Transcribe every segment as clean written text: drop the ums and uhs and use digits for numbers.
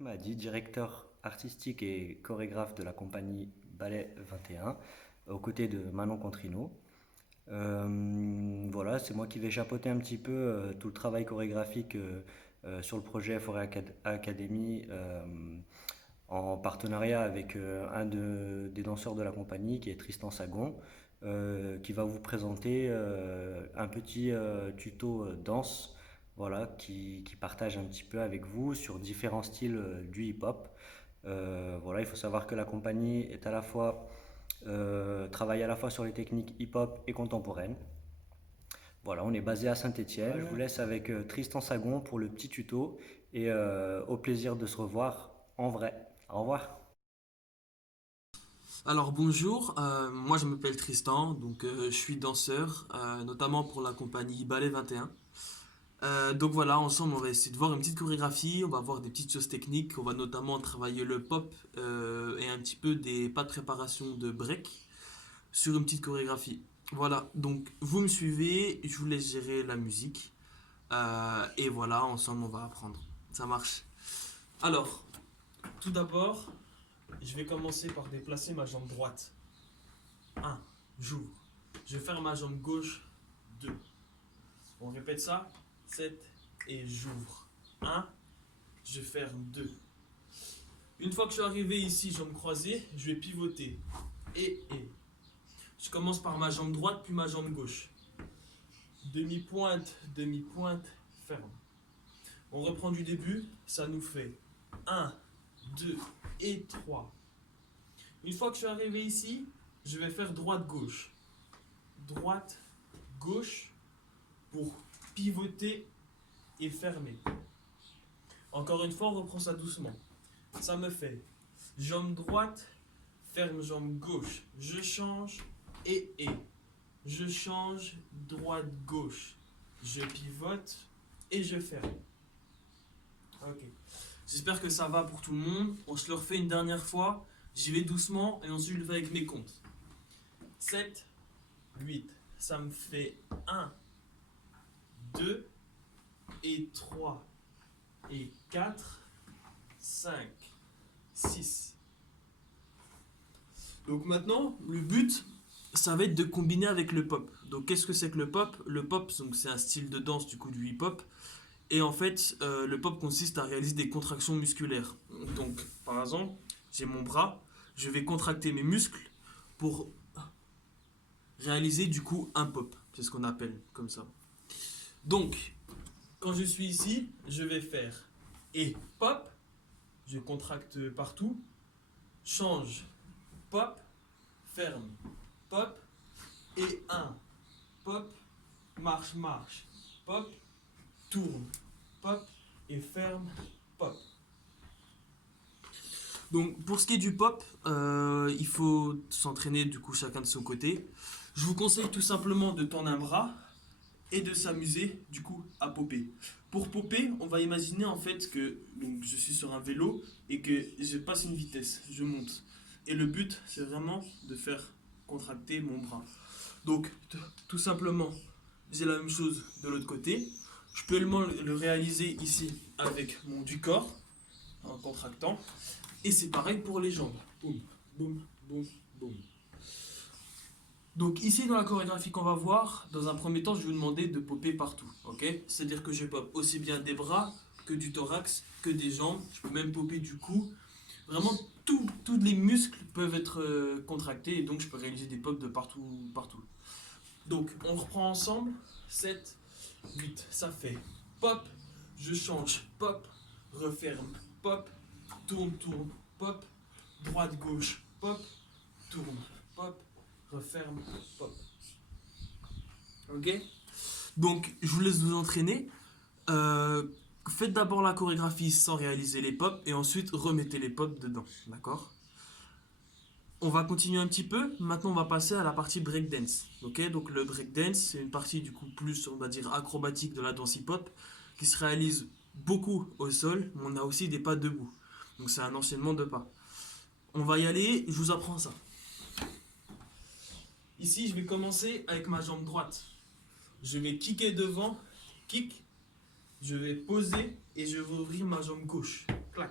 Mahdi, directeur artistique et chorégraphe de la compagnie Ballet 21, aux côtés de Manon Contrino. Voilà, c'est moi qui vais chapeauter un petit peu tout le travail chorégraphique sur le projet Academy en partenariat avec des danseurs de la compagnie qui est Tristan Sagon, qui va vous présenter un petit tuto danse, voilà, qui partage un petit peu avec vous sur différents styles du hip-hop. Voilà, il faut savoir que la compagnie est à la fois travaille à la fois sur les techniques hip-hop et contemporaines. Voilà, on est basé à Saint-Étienne. Je vous laisse avec Tristan Sagon pour le petit tuto et au plaisir de se revoir en vrai. Au revoir. Alors bonjour, moi je m'appelle Tristan, donc je suis danseur, notamment pour la compagnie Ballet 21. Donc voilà, ensemble on va essayer de voir une petite chorégraphie, on va voir des petites choses techniques, on va notamment travailler le pop et un petit peu des pas de préparation de break sur une petite chorégraphie. Voilà, donc vous me suivez, je vous laisse gérer la musique et voilà, ensemble on va apprendre. Ça marche. Alors, tout d'abord, je vais commencer par déplacer ma jambe droite. 1, j'ouvre. Je ferme ma jambe gauche. 2. On répète ça. 7 et j'ouvre. 1, je ferme. 2. Une fois que je suis arrivé ici, jambe croisée, je vais pivoter. Et. Je commence par ma jambe droite puis ma jambe gauche. Demi-pointe, demi-pointe, ferme. On reprend du début, ça nous fait 1, 2 et 3. Une fois que je suis arrivé ici, je vais faire droite-gauche. Droite-gauche pour pivoter et fermer. Encore une fois, on reprend ça doucement. Ça me fait jambe droite, ferme jambe gauche. Je change et. Je change droite-gauche. Je pivote et je ferme. Ok. J'espère que ça va pour tout le monde. On se le refait une dernière fois. J'y vais doucement et ensuite je le fais avec mes comptes. 7, 8. Ça me fait 1, 2 et 3 et 4, 5, 6. Donc maintenant, le but, ça va être de combiner avec le pop. Donc qu'est-ce que c'est que le pop? Le pop, donc, c'est un style de danse du coup du hip-hop. Et en fait, le pop consiste à réaliser des contractions musculaires. Donc, par exemple, j'ai mon bras, je vais contracter mes muscles pour réaliser du coup un pop. C'est ce qu'on appelle comme ça. Donc, quand je suis ici, je vais faire et pop, je contracte partout, change, pop, ferme, pop, et un, pop, marche, marche, pop, tourne, pop, et ferme, pop. Donc pour ce qui est du pop, il faut s'entraîner du coup chacun de son côté. Je vous conseille tout simplement de tendre un bras et de s'amuser du coup à popper. Pour popper, on va imaginer en fait que donc, je suis sur un vélo et que je passe une vitesse, je monte. Et le but, c'est vraiment de faire contracter mon bras. Donc tout simplement, j'ai la même chose de l'autre côté. Je peux le réaliser ici avec mon du corps en contractant. Et c'est pareil pour les jambes. Boum, boum, boum, boum. Donc ici dans la chorégraphie qu'on va voir, dans un premier temps, je vais vous demander de popper partout, ok? C'est-à-dire que je pop aussi bien des bras que du thorax, que des jambes. Je peux même popper du cou. Vraiment, tous les muscles peuvent être contractés et donc je peux réaliser des pops de partout, partout. Donc on reprend ensemble. 7, 8, ça fait pop, je change, pop, referme, pop, tourne, tourne, pop, droite, gauche, pop, tourne, pop, referme, pop. Ok? Donc, je vous laisse vous entraîner. Faites d'abord la chorégraphie sans réaliser les pops et ensuite remettez les pops dedans. D'accord? On va continuer un petit peu. Maintenant, on va passer à la partie breakdance. Ok? Donc, le breakdance, c'est une partie du coup plus, on va dire, acrobatique de la danse hip-hop qui se réalise beaucoup au sol, mais on a aussi des pas debout. Donc, c'est un enchaînement de pas. On va y aller, je vous apprends ça. Ici, je vais commencer avec ma jambe droite. Je vais kicker devant, kick. Je vais poser et je vais ouvrir ma jambe gauche. Clac.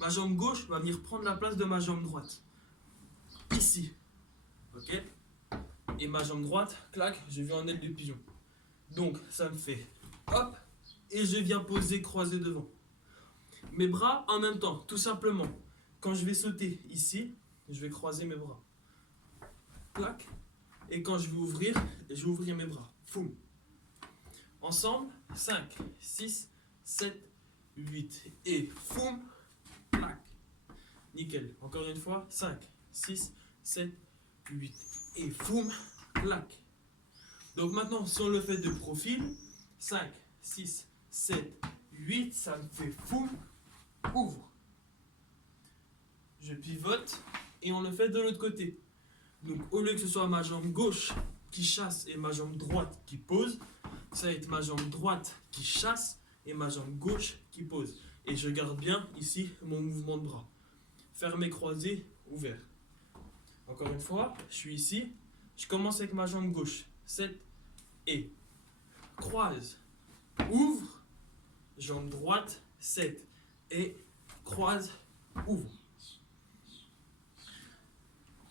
ma jambe gauche va venir prendre la place de ma jambe droite. Ici. Ok? Et ma jambe droite, clac, je vais en aile de pigeon. Donc, ça me fait hop, et je viens poser croisé devant. Mes bras en même temps, tout simplement. Quand je vais sauter ici, je vais croiser mes bras. Clac. Et quand je vais ouvrir mes bras. Foum. Ensemble, 5, 6, 7, 8. Et foum, clac. Nickel. Encore une fois, 5, 6, 7, 8. Et foum, clac. Donc maintenant, si on le fait de profil, 5, 6, 7, 8, ça me fait foum, ouvre. Je pivote et on le fait de l'autre côté. Donc au lieu que ce soit ma jambe gauche qui chasse et ma jambe droite qui pose, ça va être ma jambe droite qui chasse et ma jambe gauche qui pose. Et je garde bien ici mon mouvement de bras. Fermé, croisé, ouvert. Encore une fois, je suis ici. Je commence avec ma jambe gauche. 7 et croise, ouvre, jambe droite, 7 et croise, ouvre.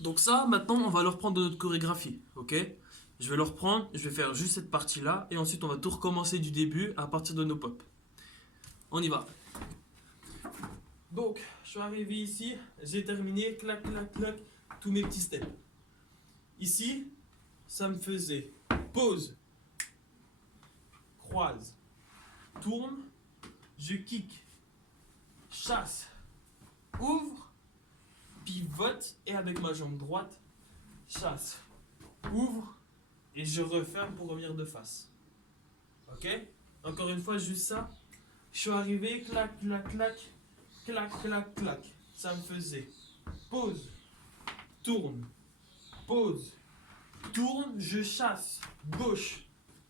Donc ça, maintenant, on va le reprendre de notre chorégraphie, ok? Je vais le reprendre, je vais faire juste cette partie-là, et ensuite on va tout recommencer du début à partir de nos pops. On y va. Donc, je suis arrivé ici, j'ai terminé, clac, clac, clac, tous mes petits steps. Ici, ça me faisait pause, croise, tourne, je kick, chasse, ouvre, pivote et avec ma jambe droite, chasse, ouvre et je referme pour revenir de face. Ok? Encore une fois, juste ça. Je suis arrivé, clac, clac, clac, clac, clac, clac. Ça me faisait pause, tourne, pause, tourne, je chasse, gauche,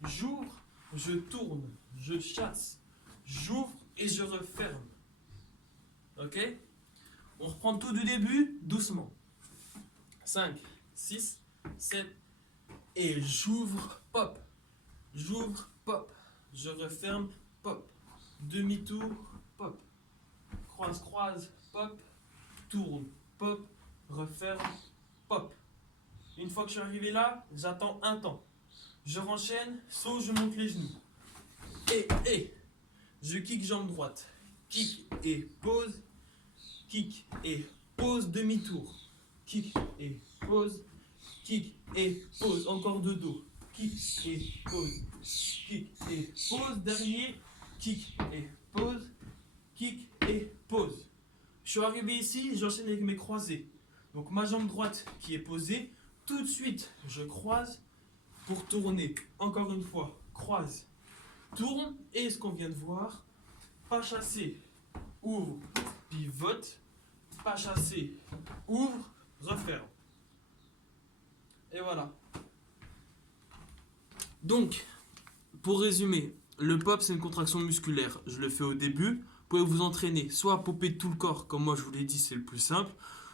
j'ouvre, je tourne, je chasse, j'ouvre et je referme. Ok? On reprend tout du début, doucement. 5, 6, 7, et j'ouvre, pop. J'ouvre, pop. Je referme, pop. Demi-tour, pop. Croise, croise, pop. Tourne, pop. Referme, pop. Une fois que je suis arrivé là, j'attends un temps. Je renchaîne, saut, je monte les genoux. Et, je kick jambe droite. Kick et pose. Kick et pose, demi-tour. Kick et pose. Kick et pose. Encore de dos. Kick et pose. Kick et pose. Dernier. Kick et pose. Kick et pose. Je suis arrivé ici, j'enchaîne avec mes croisés. Donc ma jambe droite qui est posée. Tout de suite, je croise pour tourner. Encore une fois, croise, tourne. Et ce qu'on vient de voir, pas chassé, ouvre, pivote, pas chassé, ouvre, referme. Et voilà. Donc, pour résumer, le pop c'est une contraction musculaire. Je le fais au début. Vous pouvez vous entraîner soit à popper tout le corps, comme moi je vous l'ai dit, c'est le plus simple,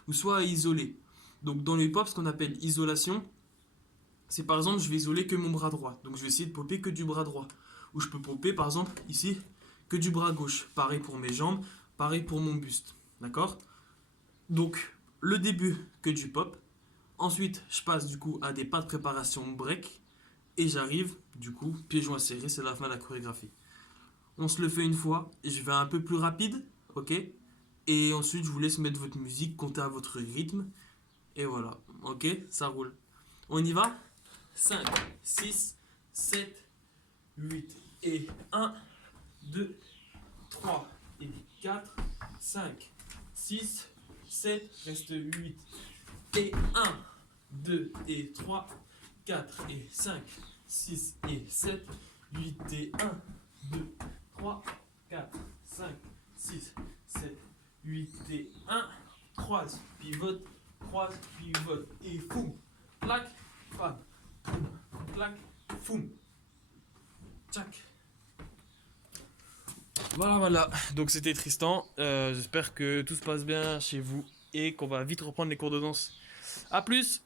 ou soit à isoler. Donc dans le pop, ce qu'on appelle isolation, c'est par exemple, je vais isoler que mon bras droit. Donc je vais essayer de popper que du bras droit. Ou je peux popper par exemple ici que du bras gauche. Pareil pour mes jambes, pareil pour mon buste. D'accord? Donc le début que du pop. Ensuite, je passe du coup à des pas de préparation break. Et j'arrive, du coup, pieds joints serrés, c'est la fin de la chorégraphie. On se le fait une fois, je vais un peu plus rapide, ok? Et ensuite, je vous laisse mettre votre musique, compter à votre rythme. Et voilà, ok? Ça roule. On y va? 5, 6, 7, 8 et 1, 2, 3 et 4, 5, 6, 7, reste 8 et 1, 2 et 3, 4 et 5, 6 et 7, 8 et 1, 2, 3, 4, 5, 6, 7, 8 et 1, croise, pivote, et foum, clac, fam, foum, clac, foum, tchac. Voilà. Donc c'était Tristan. J'espère que tout se passe bien chez vous et qu'on va vite reprendre les cours de danse. A plus!